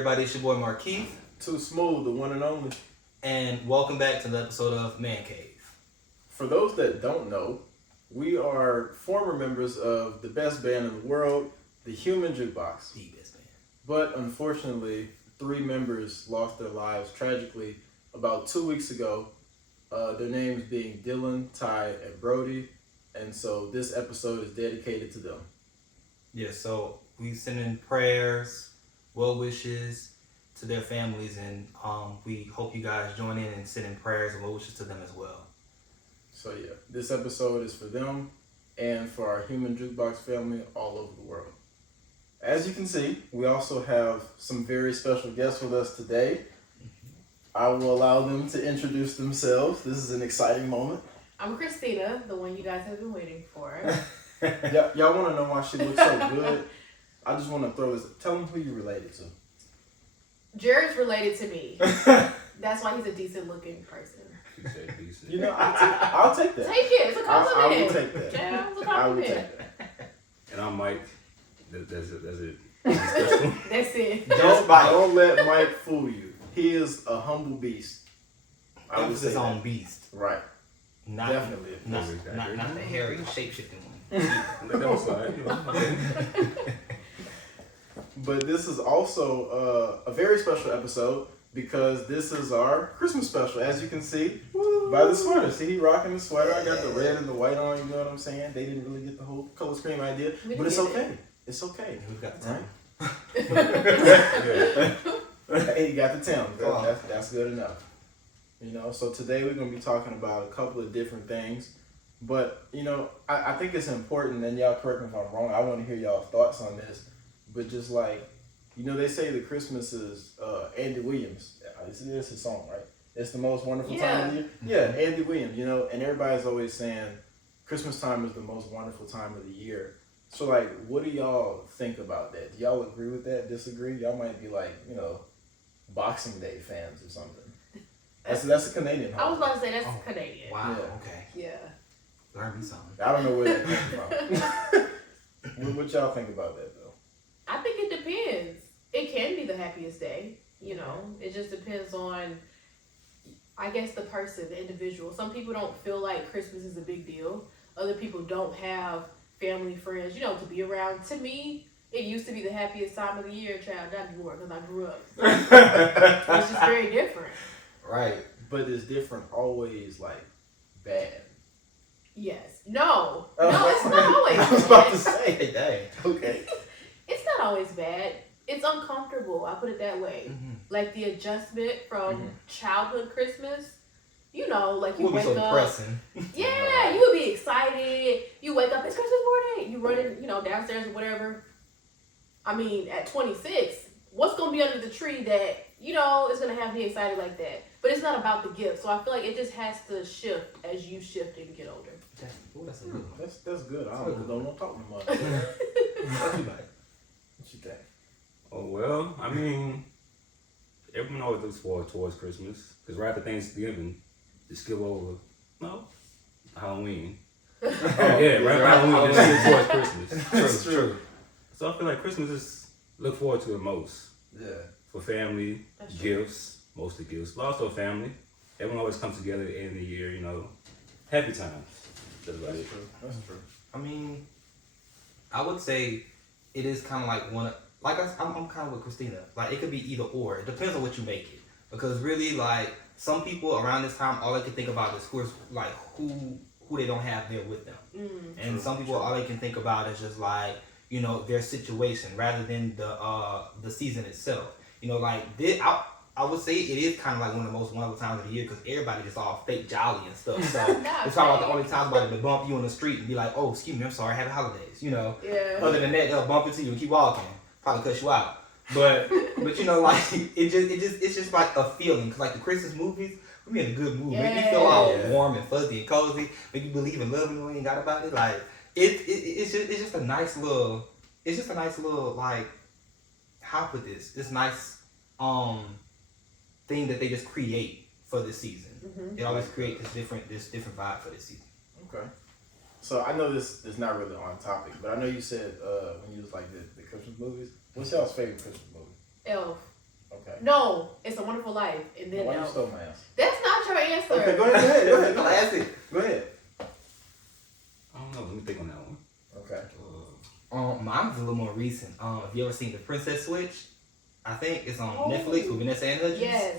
everybody? It's your boy Markeith. Too Smooth, the one and only. And welcome back to the episode of Man Cave. For those that don't know, we are former members of the best band in the world, the Human Jukebox. The best band. But unfortunately, 3 members lost their lives tragically about 2 weeks ago. Their names being Dylan, Ty, and Brody. And so this episode is dedicated to them. Yeah, so we send in prayers, well wishes to their families, and we hope you guys join in and send in prayers and well wishes to them as well. So yeah, this episode is for them and for our Human Jukebox family all over the world. As you can see, we also have some very special guests with us today. I will allow them to introduce themselves. This is an exciting moment. I'm Christina, the one you guys have been waiting for. Y'all want to know why she looks so good? I just want to throw this. Tell them who you related to. Jared's related to me. That's why he's a decent looking person. You know, I'll take that. Take it. It's a compliment. I will take that. Yeah, it's a I will compliment. take that. And I'm Mike. That's it. That's it. Don't let Mike fool you. He is a humble beast. I would say Emphasis on that. beast. Right. Not, Definitely. Not the hairy, shape-shifting one. Let that slide. But this is also a very special episode because this is our Christmas special. As you can see by the sweater. See, he rocking the sweater. I got the red and the white on. You know what I'm saying? They didn't really get the whole color scheme idea, but it's okay. It's okay. Who's got the time? Hey, you got the town. That's good enough. You know, so today we're going to be talking about a couple of different things. But, you know, I think it's important, and y'all correct me if I'm wrong. I want to hear y'all's thoughts on this. But just like, you know, they say that Christmas is Andy Williams. This is his song, right? It's the most wonderful time of the year. Yeah, Andy Williams, you know, and everybody's always saying Christmas time is the most wonderful time of the year. So, like, what do y'all think about that? Do y'all agree with that? Disagree? Y'all might be like, you know, Boxing Day fans or something. That's a Canadian holiday. I was about to say that's Canadian. Wow, Yeah. okay. Yeah. Learn me something. I don't know where that came from. What y'all think about that, though? I think it depends. It can be the happiest day. You know, it just depends on, I guess, the person, the individual. Some people don't feel like Christmas is a big deal. Other people don't have family, friends, you know, to be around. To me, it used to be the happiest time of the year, child. Not anymore, because I grew up. It's just very different. Right. But is different always, like, bad? Yes. No, it's not always I was bad. about to say, dang. Okay. It's not always bad. It's uncomfortable. I put it that way. Mm-hmm. Like the adjustment from childhood Christmas. You know, like you It would be wake so up. depressing. Yeah, you would be excited. You wake up, it's Christmas morning. You running, you know, downstairs or whatever. I mean, at 26, what's gonna be under the tree that, you know, is gonna have me excited like that? But it's not about the gift. So I feel like it just has to shift as you shift and get older. That's a good one. That's good. I don't talk no more. What you like? What you think? Oh, well, I mean, everyone always looks forward towards Christmas. Because right after Thanksgiving, you skip over, Halloween. Right after Halloween, just skip towards Christmas. True. So I feel like Christmas is look forward to it most. Yeah. For family, That's true. gifts, mostly gifts, but also family. Everyone always comes together at the end of the year, you know. Happy times. That's about it. That's true. I mean, I would say it is kind of like I'm kind of with Christina. Like, it could be either or. It depends on what you make it. Because really, like, some people around this time, all they can think about is who they don't have there with them. And some people, all they can think about is just like, you know, their situation rather than the season itself. You know, like, I would say it is kind of like one of the most wonderful times of the year because everybody just all fake jolly and stuff. So it's probably like the only time somebody to bump you on the street and be like, oh, excuse me, I'm sorry, happy holidays, you know. Yeah. Other than that, they'll bump into you and keep walking. Probably cut you out. But you know, like, it's just like a feeling. Because like the Christmas movies, we be in a good mood. Make you feel all warm and fuzzy and cozy. Make you believe in love and you ain't got about it. Like, it's just a nice little, like, how to put this nice thing that they just create for this season. It always creates this different vibe for this season. Okay. So I know this is not really on topic, but I know you said when you was like the Christmas movies. What's y'all's favorite Christmas movie? Elf. Okay. No, It's a Wonderful Life, and then Why you Elf. stole my answer? That's not your answer. Okay, go ahead. Go ahead. Classic. Go ahead. I don't know. Let me think on that one. Okay. Mine's a little more recent. Have you ever seen The Princess Switch? I think it's on Netflix with Vanessa and Hudgens. Yes.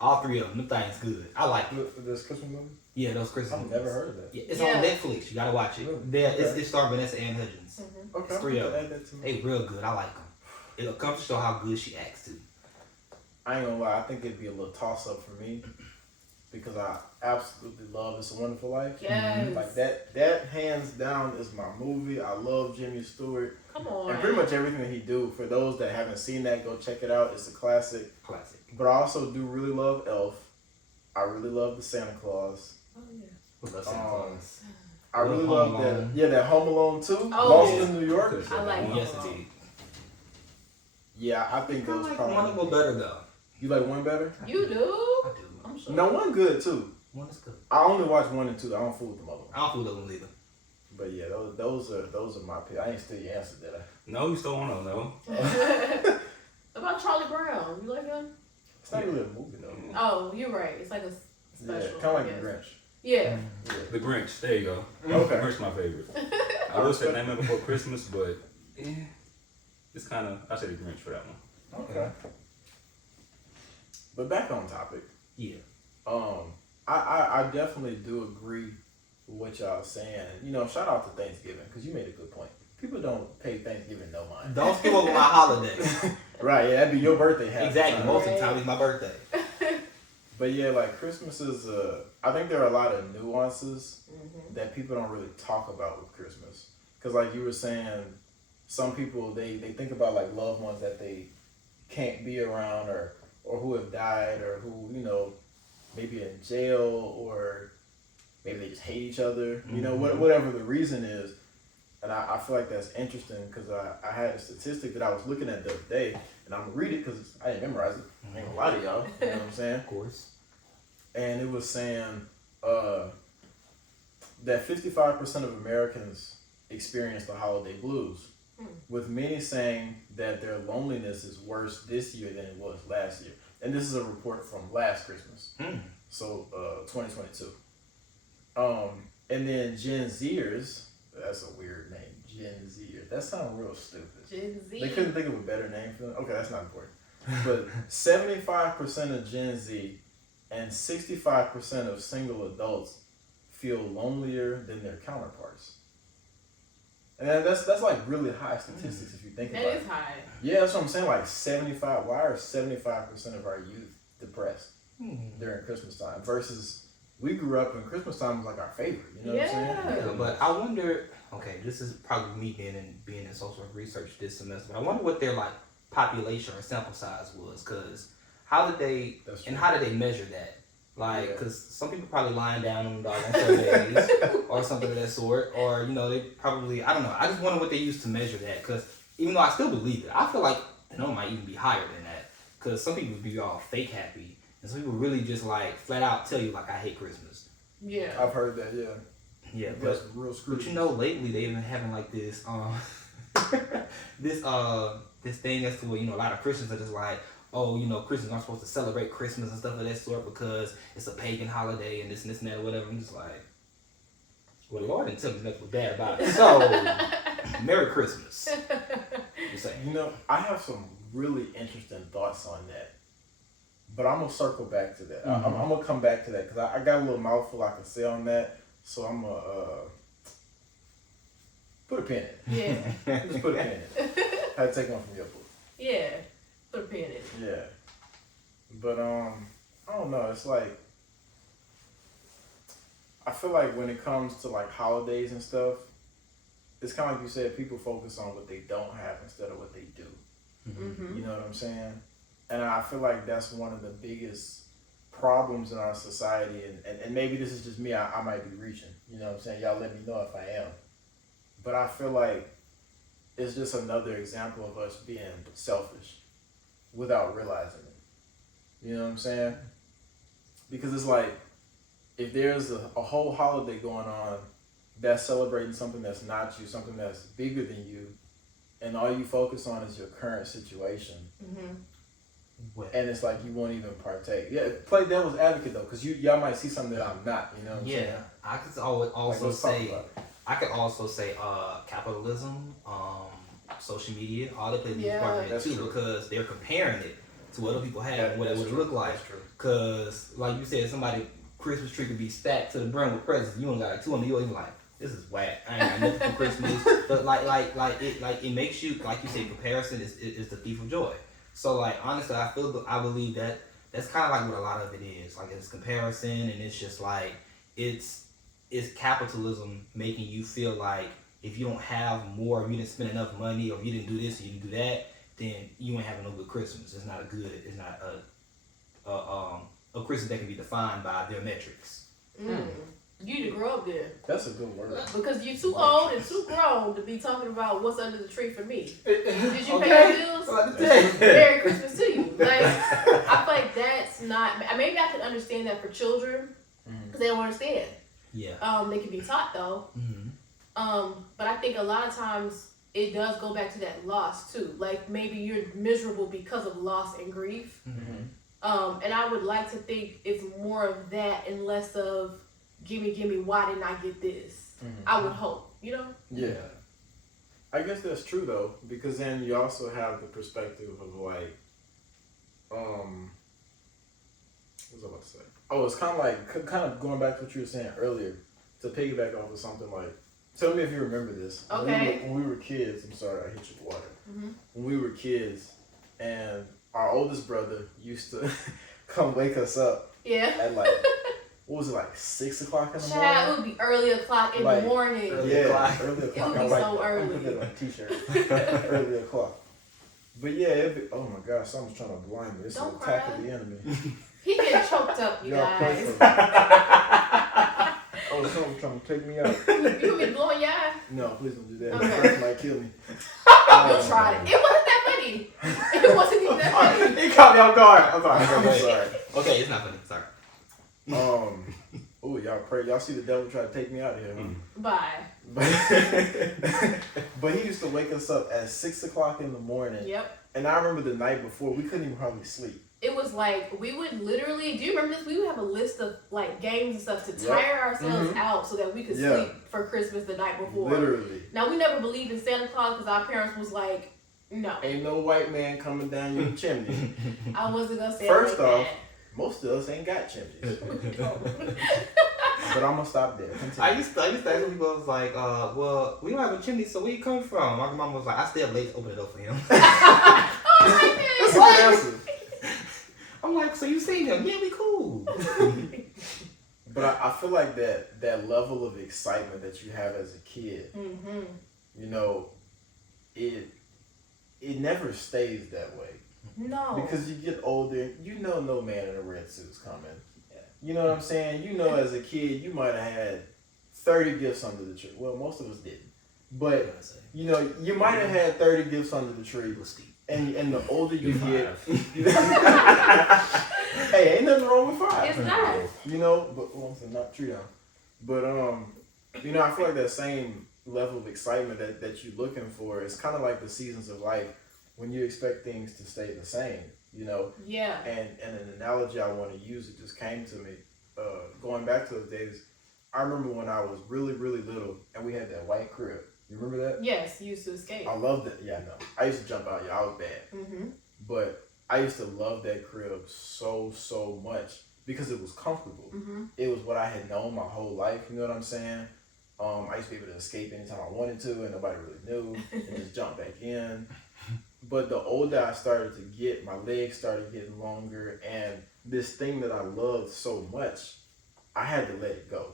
All three of them. Them things good. I like it. This Christmas movie? Yeah, those Christmas I've movies. never heard of that. Yeah, it's Yeah. on Netflix. You gotta watch it. Really? It's starring Vanessa and Hudgens. Mm-hmm. Okay. It's three of them. Add that to me. They real good. I like them. It'll come to show how good she acts too. I ain't gonna lie, I think it'd be a little toss up for me because I absolutely love It's a Wonderful Life. Yes. Like that hands down is my movie. I love Jimmy Stewart. Come on. And pretty much everything that he do. For those that haven't seen that, go check it out. It's a classic. Classic. But I also do really love Elf. I really love the Santa Claus. Oh, yeah. We love Santa Claus. I really Home love that. Alone. Yeah, that Home Alone too. Oh, Lost yeah. in New York. I like Yes, Home Alone. indeed. Yeah, I think I those like probably. one a little better though. You like one better? You do? I do. I'm sure. No, one good too. One is good. I only watch 1 and 2. I don't fool with the other one. I don't fool those ones either. But yeah, those are my picks. I ain't steal your answer, did I? No, you still want to know. About Charlie Brown. You like him? It's not really a movie though. Oh, you're right. It's like a Yeah, special. kind of I like guess. the Grinch. Yeah. Yeah. The Grinch. There you go. Okay. The Grinch my favorite. I wish that Nightmare Before Christmas, but it's kind of, I say the Grinch for that one. Okay. But back on topic. Yeah. I definitely do agree with what y'all are saying. You know, shout out to Thanksgiving because you made a good point. People don't pay Thanksgiving no mind. Don't skip over my holidays. Right, yeah, that'd be your birthday half the Exactly. time. Most of the time it's my birthday. But yeah, like Christmas is, I think there are a lot of nuances Mm-hmm. that people don't really talk about with Christmas. Because like you were saying, some people, they think about like loved ones that they can't be around or who have died or who, you know, maybe in jail or maybe they just hate each other, you know, whatever the reason is. And I feel like that's interesting because I had a statistic that I was looking at the other day, and I'm going to read it because I didn't memorize it. I ain't going to lie to y'all, you know what I'm saying? Of course. And it was saying that 55% of Americans experience the holiday blues, with many saying that their loneliness is worse this year than it was last year. And this is a report from last Christmas, so 2022. And then Gen Zers, that's a weird name, Gen Zers. That sounds real stupid. Gen Z. They couldn't think of a better name for them. Okay, that's not important. But 75% of Gen Z and 65% of single adults feel lonelier than their counterparts. And that's like really high statistics if you think That about is it. high. Yeah, that's what I'm saying. Like 75. Why are 75% of our youth depressed during Christmas time versus we grew up and Christmas time was like our favorite. You know what I'm saying? Yeah, but I wonder. Okay, this is probably me being in social research this semester. But I wonder what their like population or sample size was, because how did they measure that? Like, because some people probably lying down on the dog on Sundays or something of that sort, or you know they probably, I don't know. I just wonder what they used to measure that, because even though I still believe it, I feel like the number might even be higher than that, because some people be all fake happy, and some people really just like flat out tell you like I hate Christmas. Yeah. I've heard that. Yeah. Yeah, That's real screwed. but you know, lately they've been having like this this thing as to where, you know, a lot of Christians are just like, oh, you know, Christians aren't supposed to celebrate Christmas and stuff of that sort because it's a pagan holiday and this and that or whatever. I'm just like, well, the Lord didn't tell me nothing bad about it. So, Merry Christmas. Just saying. You know, I have some really interesting thoughts on that, but I'm gonna circle back to that. I'm gonna come back to that because I got a little mouthful I can say on that. So I'm gonna put a pin in it. Yeah. Just put a pin in it. I had to take one from your book. Yeah. Put a pin in it. Yeah, but I don't know. It's like I feel like when it comes to like holidays and stuff, it's kind of like you said. People focus on what they don't have instead of what they do. Mm-hmm. You know what I'm saying? And I feel like that's one of the biggest problems in our society. And maybe this is just me. I might be reaching. You know what I'm saying? Y'all let me know if I am. But I feel like it's just another example of us being selfish without realizing it. You know what I'm saying? Because it's like, if there's a whole holiday going on that's celebrating something that's not you, something that's bigger than you, and all you focus on is your current situation, What? and it's like you won't even partake. Yeah, play devil's advocate though, because y'all might see something that I'm not. You know what I'm saying? Yeah, I could also let's talk say, about it. I could also say, capitalism, social media, all that plays a Yeah. part of it That's too, true. because they're comparing it to what other people have and what it That's would true. look like. That's true. Cause like you said, somebody Christmas tree could be stacked to the brim with presents. You only got like 200. You're even like, this is whack. I ain't got nothing for Christmas. But it makes you, like you said, comparison is the thief of joy. So like honestly, I believe that that's kind of like what a lot of it is. Like it's comparison, and it's just like it's capitalism making you feel like if you don't have more, if you didn't spend enough money, or if you didn't do this or you didn't do that, then you ain't having no good Christmas. It's not a Christmas that can be defined by their metrics. You need to grow up there. That's a good word. Because you're too old and too grown to be talking about what's under the tree for me. Did you pay your bills? Merry Christmas to you. Like, I feel like that's not. Maybe I can understand that for children because they don't understand. Yeah. They can be taught though. Mm-hmm. But I think a lot of times it does go back to that loss too. Like maybe you're miserable because of loss and grief. Mm-hmm. And I would like to think it's more of that and less of gimme, why didn't I get this? I would hope, you know? Yeah. I guess that's true though, because then you also have the perspective of like, what was I about to say? Oh, it's kind of going back to what you were saying earlier, to piggyback off of something like, tell me if you remember this. Okay. When we were kids, I'm sorry, I hit you with water. Mm-hmm. When we were kids, and our oldest brother used to come wake us up Yeah. at like, what was it, like 6 o'clock in the morning? Child, it would be early o'clock in the morning. Early Yeah, o'clock. early o'clock. would be I like so that. early. I put that on a t-shirt. Early o'clock. But yeah, oh my gosh, someone's trying to blind me. It's an Don't attack cry. of the enemy. He getting choked up, you Y'all pray guys. for me. Oh, someone's trying to take me out. You gonna be blowing your eye? No, please don't do that. Okay. That might kill me. You tried it. It wasn't that funny. It wasn't even that funny. He caught me off guard. I'm sorry. Okay, it's not funny. Sorry. Oh, y'all pray. Y'all see the devil try to take me out of here, huh? Bye. But he used to wake us up at 6 o'clock in the morning. Yep. And I remember the night before, we couldn't even hardly sleep. It was like we would literally. Do you remember this? We would have a list of like games and stuff to tire ourselves out so that we could sleep for Christmas the night before. Literally. Now we never believed in Santa Claus because our parents was like, no. Ain't no white man coming down your chimney. I wasn't gonna say First it like off, most of us ain't got chimneys. But I'm gonna stop there. Continue. I used to ask people, I was like, well, we don't have a chimney, so where you come from? My mom was like, I stay up late to open it up for him. That's my answer. I'm like, so you seen him? Yeah, we cool. But I feel like that level of excitement that you have as a kid, you know, it never stays that way. No. Because you get older, you know no man in a red suit's coming. You know what I'm saying? You know, as a kid, you might have had 30 gifts under the tree. Well, most of us didn't. But, you know, you might have had 30 gifts under the tree. And the older you get... Hey, ain't nothing wrong with 5. It's not. You know, but well, it's not true now. But, you know, I feel like that same level of excitement that you're looking for is kind of like the seasons of life when you expect things to stay the same, you know? Yeah. And an analogy I want to use, it just came to me, going back to those days, I remember when I was really, really little and we had that white crib. You remember that? Yes, you used to escape. I loved it. Yeah, I know. I used to jump out. Yeah, I was bad. But I used to love that crib so much because it was comfortable. It was what I had known my whole life. You know what I'm saying? I used to be able to escape anytime I wanted to and nobody really knew and just jump back in. But the older I started to get, my legs started getting longer, and this thing that I loved so much, I had to let it go.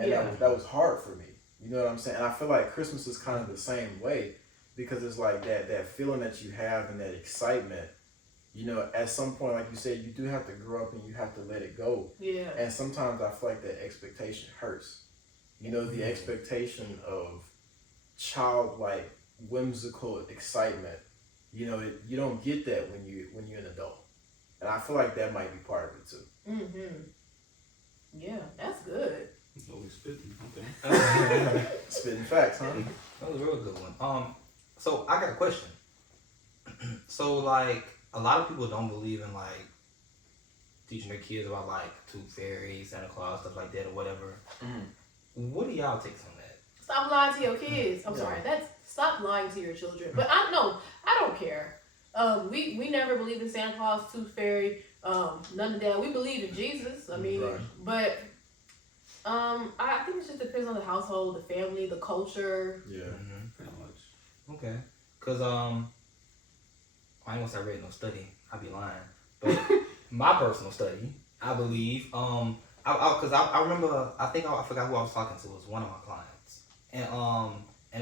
And that was hard for me. You know what I'm saying? And I feel like Christmas is kind of the same way, because it's like that feeling that you have and that excitement, you know, at some point, like you said, you do have to grow up and you have to let it go. Yeah. And sometimes I feel like that expectation hurts. You know, the expectation of childlike, whimsical excitement, you know, you don't get that when you're an adult. And I feel like that might be part of it too. Yeah, that's good. Oh, we spitting. Okay. Spitting facts, huh? That was a real good one. So I got a question. So like, a lot of people don't believe in like teaching their kids about like Tooth Fairy, Santa Claus, stuff like that or whatever. What do y'all take on that? Stop lying to your kids. I'm sorry. Stop lying to your children. But I don't care. We never believed in Santa Claus, Tooth Fairy, none of that. We believe in Jesus. I mean, but I think it just depends on the household, the family, the culture. Yeah. Pretty much. Okay. Cause I ain't gonna say I read no study. I'd be lying. But my personal study, I believe, cause I remember, I forgot who I was talking to. It was one of my clients, and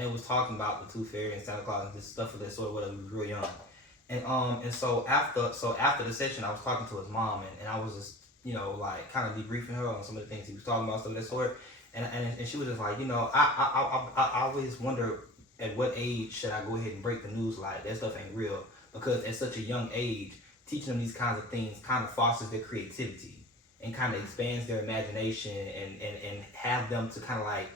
it was talking about the Tooth Fairy and Santa Claus and this stuff of that sort. Whatever. He was real young, and so after the session, I was talking to his mom, and I was just like kind of debriefing her on some of the things he was talking about, stuff of that sort, and she was just like, I always wonder at what age should I go ahead and break the news like that stuff ain't real, because at such a young age, teaching them these kinds of things kind of fosters their creativity and kind of expands their imagination and have them to kind of like,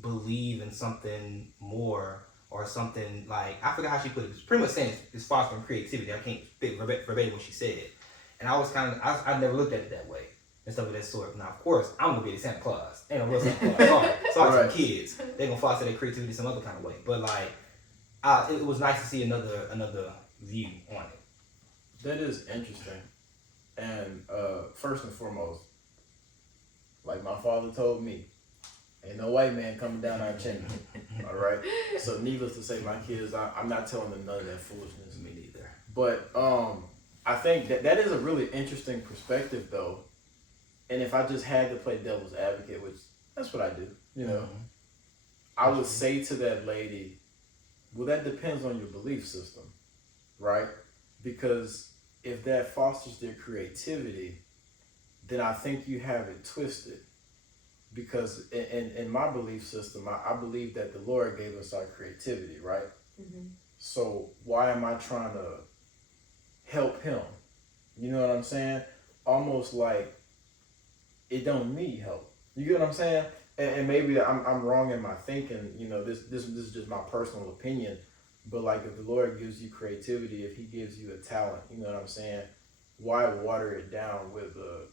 believe in something more or something like, I forgot how she put it. It's pretty much saying it's fostering creativity. I can't fit verbatim what she said. And I was I never looked at it that way and stuff of that sort. Now, of course, I'm going to be a Santa Claus. Ain't no real Santa Claus. Sorry to the kids. They're going to foster their creativity some other kind of way. But like, it was nice to see another view on it. That is interesting. And first and foremost, like my father told me, ain't no white man coming down our chimney. All right? So needless to say, my kids, I'm not telling them none of that foolishness. Me neither. But I think that is a really interesting perspective, though. And if I just had to play devil's advocate, which that's what I do, I would say to that lady, well, that depends on your belief system, right? Because if that fosters their creativity, then I think you have it twisted. Because in my belief system, I believe that the Lord gave us our creativity, right? Mm-hmm. So why am I trying to help him? You know what I'm saying? Almost like it don't need help. You get what I'm saying? And maybe I'm wrong in my thinking. This is just my personal opinion. But like, if the Lord gives you creativity, if he gives you a talent, you know what I'm saying? Why water it down with a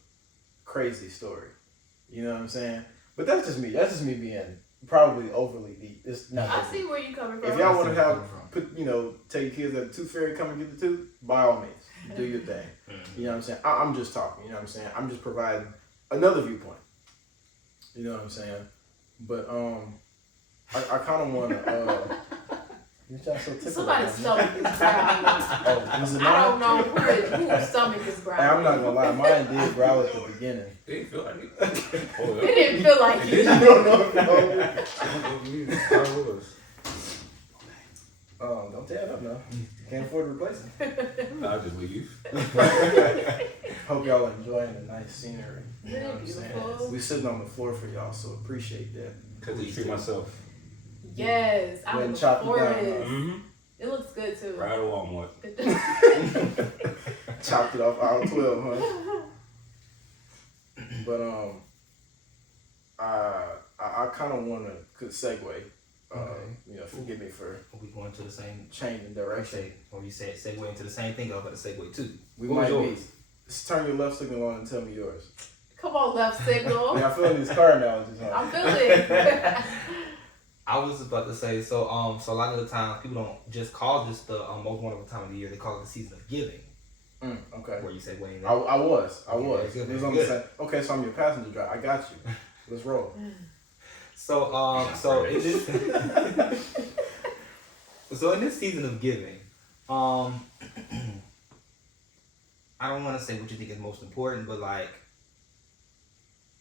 crazy story? You know what I'm saying? But that's just me. That's just me being probably overly deep. It's not. I see where you coming from. If y'all want to tell your kids that the Tooth Fairy come and get the tooth, by all means, do your thing. You know what I'm saying? I'm just talking. You know what I'm saying? I'm just providing another viewpoint. You know what I'm saying? But I kind of want to. Somebody's stomach is growling. I don't know whose stomach is growling. Hey, I'm not gonna lie, mine did growl at the beginning. It didn't feel like it. It didn't feel like it. You don't know if it was. Don't tear it up now. Can't afford to replace it. I'll just leave. Hope y'all are enjoying the nice scenery. You know what I'm saying? We sitting on the floor for y'all, so appreciate that. Because I treat myself. Yes, I When look chopped forward down, to it. It looks good too. Right along with. Chopped it off aisle 12, huh? But I kind of want to segue. Forgive me for. Are we going to the same changing direction? Or you said segue into the same thing? I was about to segue too. We might be. Just turn your left signal on and tell me yours. Come on, left signal. Yeah, I'm feeling these car analogies. Huh? I'm feeling it. I was about to say, so a lot of the time people don't just call this the most wonderful time of the year. They call it the season of giving. Okay. Where you say, wait. I was. Good, It was on the same. Okay, so I'm your passenger driver. I got you. Let's roll. So in this, in this season of giving, I don't want to say what you think is most important, but like,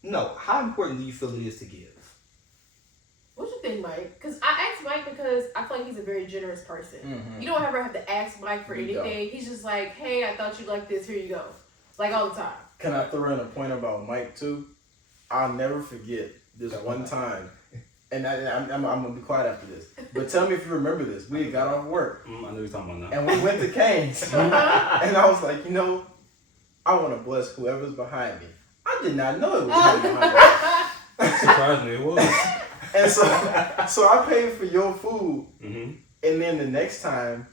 no, how important do you feel it is to give? What you think, Mike? Because I asked Mike because I feel like he's a very generous person. Mm-hmm. You don't ever have to ask Mike for anything. He's just like, hey, I thought you liked this. Here you go. Like all the time. Can I throw in a point about Mike too? I'll never forget this one time. And I'm going to be quiet after this. But tell me if you remember this. We got off work. I know what you're talking about now. And we went to Cane's. And I was like, I want to bless whoever's behind me. I did not know it was him behind me. Surprisingly, it was. And so I paid for your food. Mm-hmm. And then the next time,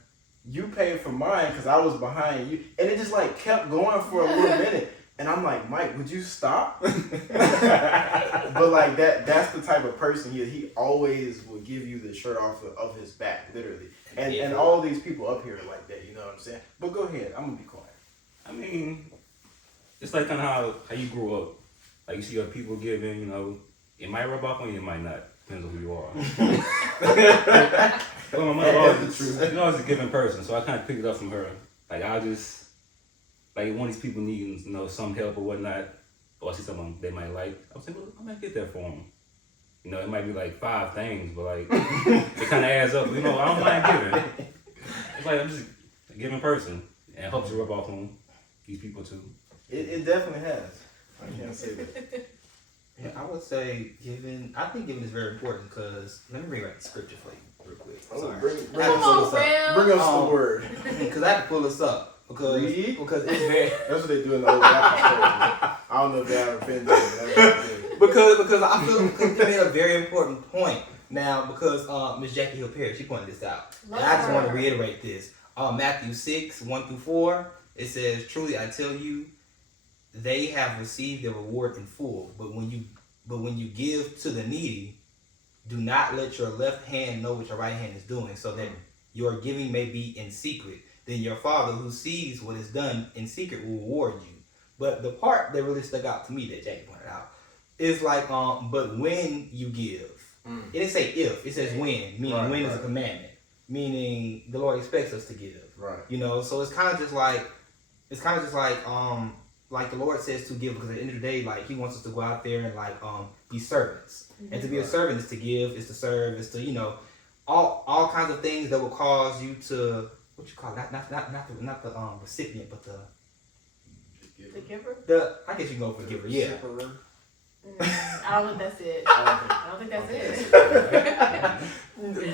you paid for mine because I was behind you, and it just like kept going for a little minute. And I'm like, Mike, would you stop? But like that's the type of person he is. He always will give you the shirt off of his back, literally. And all these people up here are like that, you know what I'm saying? But go ahead, I'm gonna be quiet. I mean, it's like kind of how you grew up. Like you see other people giving, you know, it might rub off on you, it might not. Depends on who you are. Well, my mother always a giving person, so I kind of picked it up from her. Like like one of these people needing, you know, some help or whatnot, or I see something they might like, I was like, well, I might get that for them. You know, it might be like 5 things, but like it kind of adds up. You know, I don't mind giving. It's like I'm just a giving person, and it helps you rub off on these people too. It definitely has. I can't say that. Yeah, I would say giving. I think giving is very important because let me read the scripture for you real quick. Oh, Sorry. bring us the word. Because I have to pull this up. Because it's very. That's what they do in the old Baptist churches. I don't know if they ever been there. because I feel because they made a very important point. Now, because Miss Jackie Hill Perry, she pointed this out. And I just want to reiterate this. Matthew 6:1-4, it says, "Truly I tell you, they have received their reward in full. But when you give to the needy, do not let your left hand know what your right hand is doing, so that your giving may be in secret. Then your Father who sees what is done in secret will reward you." But the part that really stuck out to me that Jackie pointed out is like, but when you give, it didn't say if, it says when, meaning when is a commandment, meaning the Lord expects us to give. Right. You know, so it's kind of just like the Lord says to give, because at the end of the day, like He wants us to go out there and like be servants, and to be a servant is to give, is to serve, is to, you know, all kinds of things that will cause you to, what you call it, not the recipient, but the giver. I guess you can go for the giver, yeah. I don't think that's it. I don't think that's it.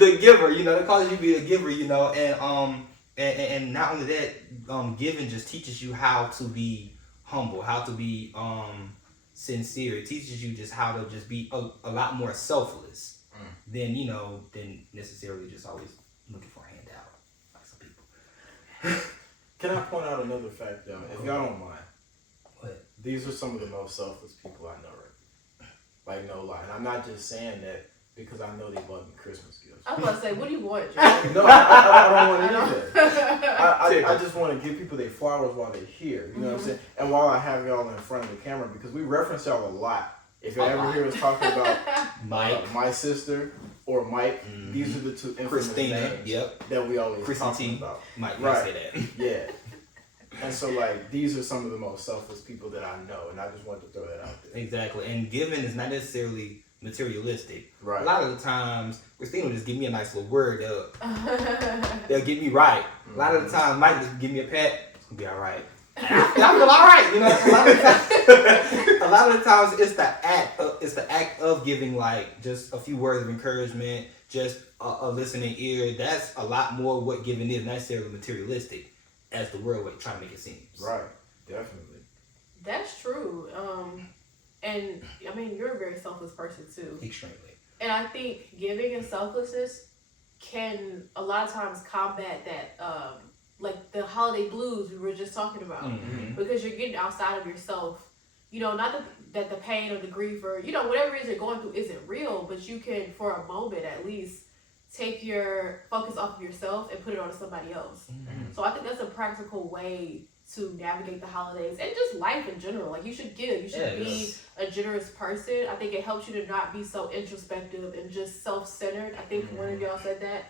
The giver, you know, that causes you to be a giver, you know, and not only that, giving just teaches you how to be humble, how to be sincere. It teaches you just how to just be a lot more selfless than necessarily just always looking for a handout like some people. Can I point out another fact, though, if y'all don't mind? What? These are some of the most selfless people I know, right? Like, no lie. And I'm not just saying that because I know they bought me Christmas gifts. I was about to say, what do you want, Joe? No, I don't want any of that. I just want to give people their flowers while they're here. You know what I'm saying? And while I have y'all in front of the camera, because we reference y'all a lot. If you ever hear us talking about Mike, my sister, or Mike, these are the two infamous names that we always talk about. Mike, right? Say that. Yeah. And so, like, these are some of the most selfless people that I know, and I just wanted to throw that out there. Exactly. And giving is not necessarily materialistic. Right. A lot of the times, Christina will just give me a nice little word. They'll get me right. A lot of the times, Mike just give me a pat. It's gonna be all right. I feel all right. You know, a lot of the times it's the act of giving, like just a few words of encouragement, just a listening ear. That's a lot more what giving is, not necessarily materialistic, as the world would try to make it seem. Right. Definitely. That's true. And I mean, you're a very selfless person too. Extremely. And I think giving and selflessness can a lot of times combat that, like the holiday blues we were just talking about, because you're getting outside of yourself. You know, not that the pain or the grief or, you know, whatever it is you're going through isn't real, but you can, for a moment at least, take your focus off of yourself and put it on somebody else. So I think that's a practical way to navigate the holidays and just life in general. Like, you should give. You should be a generous person. I think it helps you to not be so introspective and just self-centered. I think one of y'all said that.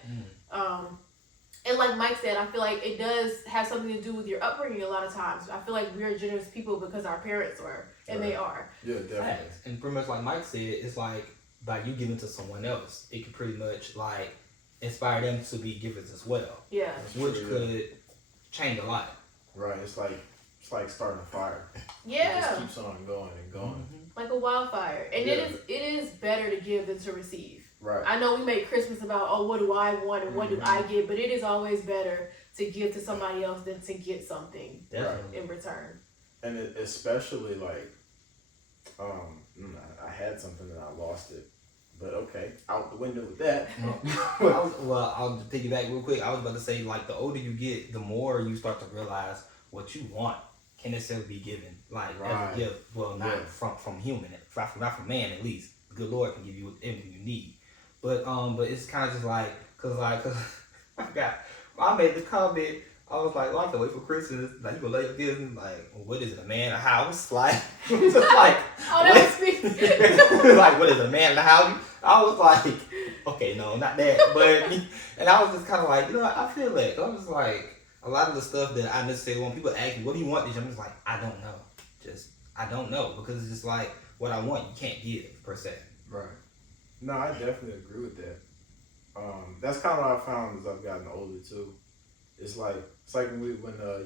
And like Mike said, I feel like it does have something to do with your upbringing a lot of times. I feel like we're generous people because our parents were, and they are. Yeah, definitely. And pretty much like Mike said, it's like by you giving to someone else, it can pretty much like inspire them to be givers as well. Yeah. Which could change a lot. Right. It's like starting a fire. Yeah. It just keeps on going and going. Like a wildfire. And it is better to give than to receive. Right. I know we make Christmas about, oh, what do I want and what do I get, but it is always better to give to somebody else than to get something in return. And especially like, I had something and I lost it, but okay. Okay, out the window with that. I'll piggyback real quick. I was about to say, like, the older you get, the more you start to realize what you want can necessarily be given. Like, Right. not from human, not from man at least. The good Lord can give you everything you need. But it's kind of just like, cause I forgot. I made the comment. I was like, well, I have to wait for Christmas. Like, you gonna lay your business? Like, what is it, a man in a house? Like, just like, Oh, that was me. like, what is a man in a house? I was like, okay, no, not that. But, and I was just kind of like, I feel that. I was like, a lot of the stuff that I necessarily want, people ask me, what do you want this year? I'm just like, I don't know. I don't know. Because it's just like, what I want, you can't give, per se. Right. No, I definitely agree with that. That's kind of what I found as I've gotten older too. It's like when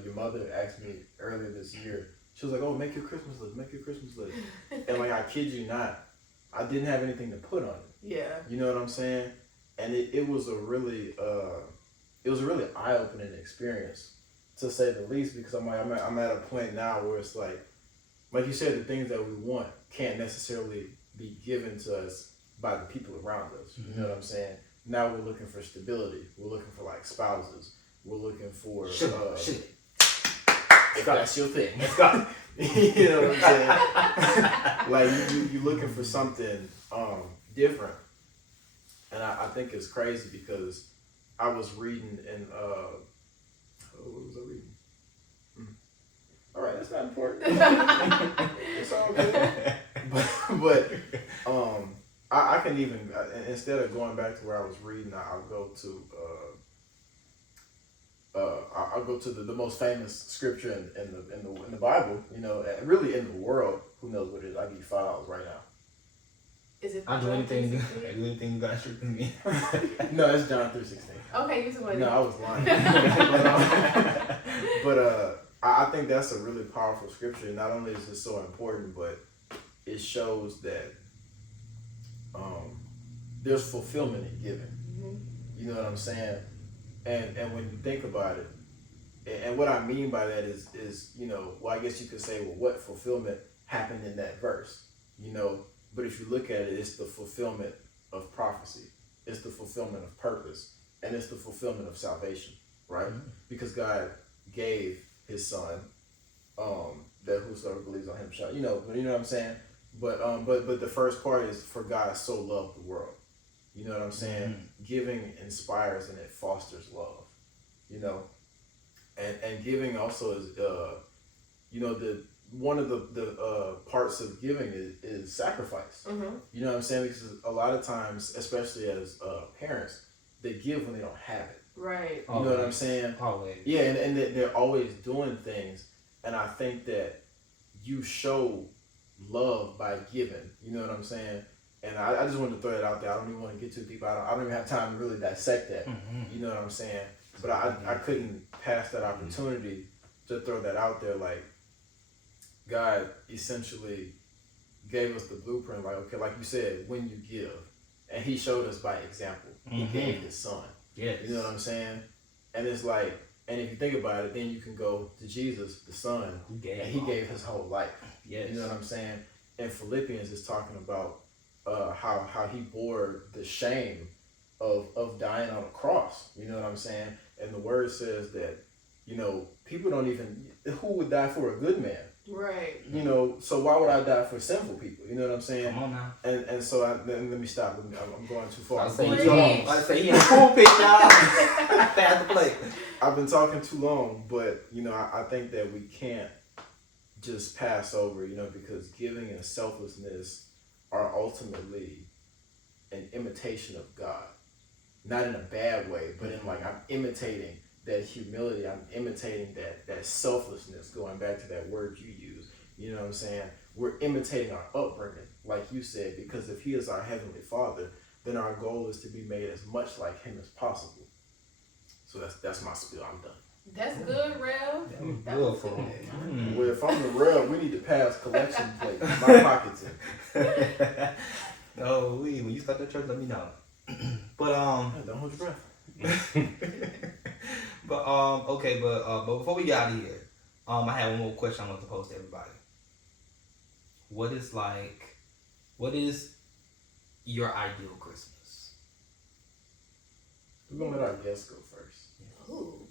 your mother asked me earlier this year, she was like, "Oh, make your Christmas list," and like, I kid you not, I didn't have anything to put on it. Yeah. You know what I'm saying? And it was a really eye-opening experience, to say the least, because I'm at a point now where it's like you said, the things that we want can't necessarily be given to us by the people around us. You know what I'm saying? Now we're looking for stability. We're looking for like spouses. We're looking for Shit. if that's your thing. Let's go. You know what I'm saying? Like you looking for something different. And I think it's crazy because I was reading in what was I reading? All right, that's not important. It's all good. But I can even, instead of going back to where I was reading, I'll go to the most famous scripture in the Bible, really in the world. Who knows what it is? I'll give you $5 right now. Is it? I'll do anything you guys shoot me. No, it's John 3:16. Okay, you somebody. No, I was lying. but I think that's a really powerful scripture. Not only is it so important, but it shows that there's fulfillment in giving. Mm-hmm. You know what I'm saying? And when you think about it, and what I mean by that is I guess you could say, well, what fulfillment happened in that verse? But if you look at it, it's the fulfillment of prophecy. It's the fulfillment of purpose. And it's the fulfillment of salvation, right? Mm-hmm. Because God gave his son, that whosoever believes on him shall, you know what I'm saying? But the first part is, for God so loved the world. You know what I'm saying? Mm-hmm. Giving inspires and it fosters love, and giving also is, one of the parts of giving is sacrifice. Mm-hmm. You know what I'm saying? Because a lot of times, especially as parents, they give when they don't have it. Right. You know what I'm saying? Always. Yeah, and they're always doing things. And I think that you show love by giving. You know what I'm saying? And I just wanted to throw that out there. I don't even want to get too deep. I don't even have time to really dissect that. Mm-hmm. You know what I'm saying? But I couldn't pass that opportunity to throw that out there. Like, God essentially gave us the blueprint. Like, okay, like you said, when you give. And he showed us by example. Mm-hmm. He gave his son. Yes. You know what I'm saying? And it's like, and if you think about it, then you can go to Jesus, the son, and he gave his whole life. Yes. You know what I'm saying? And Philippians is talking about how he bore the shame of dying on a cross. You know what I'm saying? And the word says that, people don't even, who would die for a good man? Right. So why would I die for sinful people? You know what I'm saying? Come on now. And so let me stop. I'm going too far. I say he in the pulpit, y'all. Pass the plate. I've been talking too long, but I think that we can't just pass over, because giving and selflessness are ultimately an imitation of God. Not in a bad way, but in like, I'm imitating that humility, I'm imitating that selflessness, going back to that word you use. You know what I'm saying? We're imitating our upbringing, like you said, because if he is our heavenly Father, then our goal is to be made as much like him as possible. So that's my spiel. I'm done. That's good, Rev. That was good. Well, if I'm the Rev, we need to pass collection plate. My pockets in. Oh, when you start that church, let me know. But don't hold your breath. But okay, but before we get out of here, I had one more question I want to pose to everybody. What is your ideal Christmas? We're gonna let our guests go first. Ooh.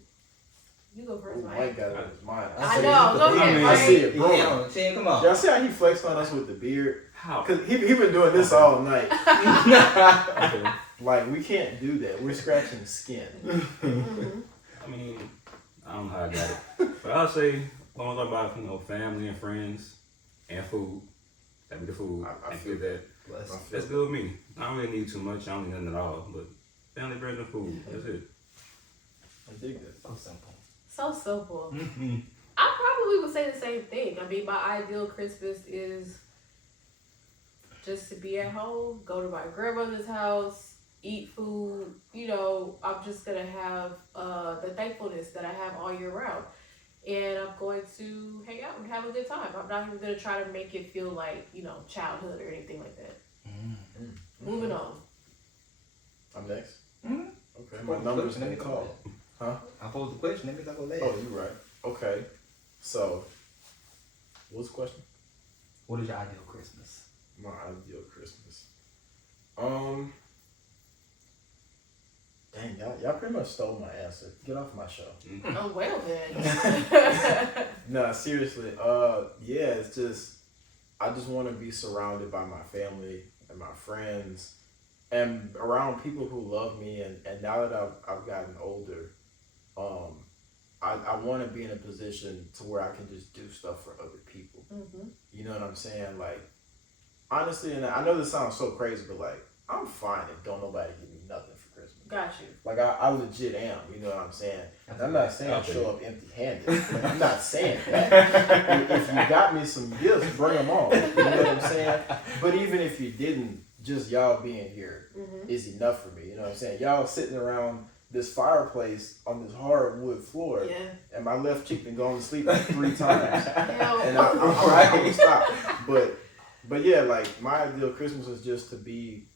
You go first, Ooh, Mike. Mike got it in his mind. I know. Go ahead, I see Mike. it, bro. Yeah, Shane, come on. Y'all see how he flexed on us with the beard? How? Cause he been doing this all night. Okay. Like we can't do that. We're scratching skin. I mean, I don't know how I got it. But I'll say, when I talk about, family and friends and food, that'd be the food. I I feel feel that. That's good with me. I don't really need too much. I don't need nothing at all. But family, friends, and food. That's it. I dig that. So simple. So simple. I probably would say the same thing. I mean, my ideal Christmas is just to be at home, go to my grandmother's house, eat food. I'm just gonna have the thankfulness that I have all year round, and I'm going to hang out and have a good time. I'm not even gonna try to make it feel like childhood or anything like that. Moving on. I'm next. Mhm. Okay, my number's Let me been go called. there. Huh? I posed the question. Let me go there. Oh, you right. Okay. So, what's the question? What is your ideal Christmas? My ideal Christmas. Dang, y'all pretty much stole my answer. Get off my show. Oh well then. Nah, seriously. Yeah, it's just I just want to be surrounded by my family and my friends and around people who love me. And now that I've gotten older, I want to be in a position to where I can just do stuff for other people. Mhm. You know what I'm saying? Like, honestly, and I know this sounds so crazy, but like, I'm fine if don't nobody give me nothing for Christmas. Got you. Like, I legit am, you know what I'm saying? And I'm not saying Okay. show up empty handed. Like, I'm not saying that. If you got me some gifts, bring them on. You know what I'm saying? But even if you didn't, just y'all being here is enough for me. You know what I'm saying? Y'all sitting around this fireplace on this hardwood floor, Yeah. and my left cheek been going to sleep like 3 times. Hell. And I'm gonna stop. But yeah, like my ideal Christmas is just to be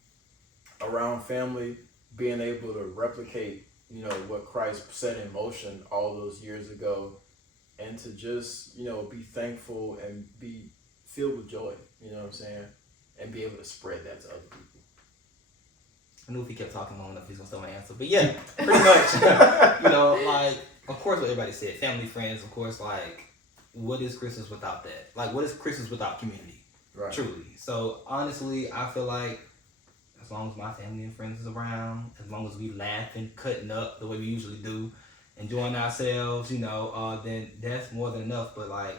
around family, being able to replicate, what Christ set in motion all those years ago, and to just, be thankful and be filled with joy, you know what I'm saying? And be able to spread that to other people. I knew if he kept talking long enough, he's gonna steal my answer. But yeah, pretty much. Like, of course, what everybody said, family, friends, of course, like, what is Christmas without that? Like, what is Christmas without community? Right. Truly. So, honestly, I feel like as long as my family and friends is around, as long as we laughing, cutting up the way we usually do, enjoying ourselves, then that's more than enough. But, like,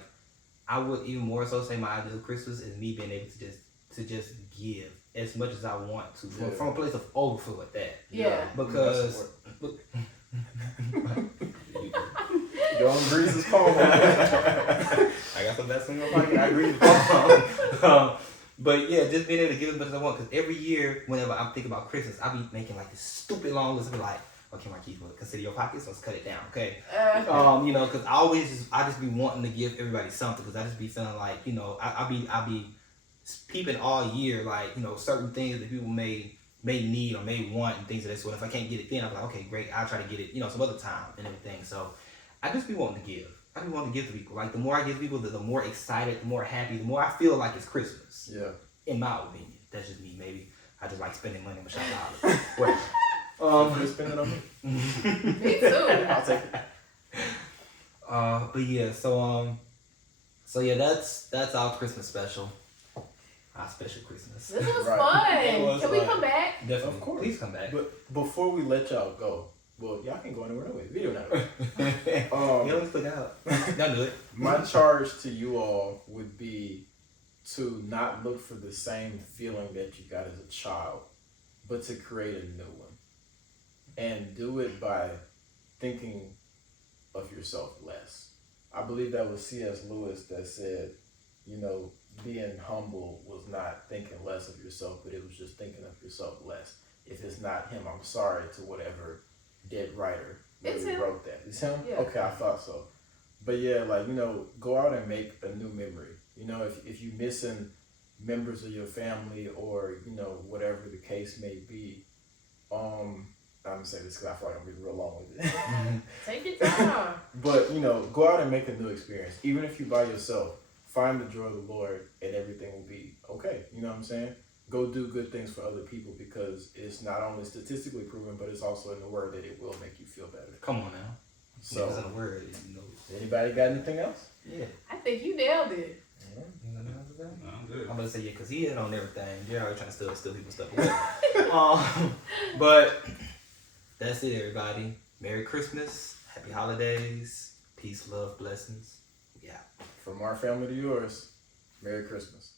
I would even more so say my ideal Christmas is me being able to just give as much as I want to, from a place of overflow at that. Yeah. Because John Breeze's poem. I got some best in my pocket. I agree with Paul. But yeah, just being able to give as much as I want. Because every year, whenever I'm thinking about Christmas, I be making like this stupid long list of like, okay, Marquise, well, consider your pockets. Let's cut it down, okay? Because I just be wanting to give everybody something. Because I just be feeling like, I be peeping all year, like, certain things that people may need or may want and things of that sort. If I can't get it then, I'm like, okay, great, I'll try to get it, some other time and everything. So I just be wanting to give. I be wanting to give to people. Like, the more I give people, the more excited, the more happy, the more I feel like it's Christmas. Yeah. In my opinion. That's just me. Maybe I just like spending money on my shop dollars. You spend it on me? Me too. I'll take it. But yeah, so yeah, that's our Christmas special. Our special Christmas. This was Right. fun. It was Can we fun. come back? Definitely. Of course. Please come back. But before we let y'all go, well, y'all can go anywhere anyway. Video now. You always look out. Y'all do it. My charge to you all would be to not look for the same feeling that you got as a child, but to create a new one. And do it by thinking of yourself less. I believe that was C.S. Lewis that said, being humble was not thinking less of yourself, but it was just thinking of yourself less. If it's not him, I'm sorry to whatever dead writer It's really him. wrote that. It's him? Yeah. Okay, I thought so. But yeah, go out and make a new memory. If you're missing members of your family or, whatever the case may be, I'm going to say this because I feel like I'm being real long with it. Take your time. But, go out and make a new experience. Even if you're by yourself, find the joy of the Lord and everything will be okay. You know what I'm saying? go do good things for other people, because it's not only statistically proven, but it's also in the word that it will make you feel better. Come on now. So, it's in a word, you know. anybody got anything else? Yeah. I think you nailed it. I'm good. I'm gonna say yeah, cause he hit on everything. You're always trying to steal people's stuff. But that's it, everybody. Merry Christmas, Happy Holidays, peace, love, blessings. Yeah. From our family to yours, Merry Christmas.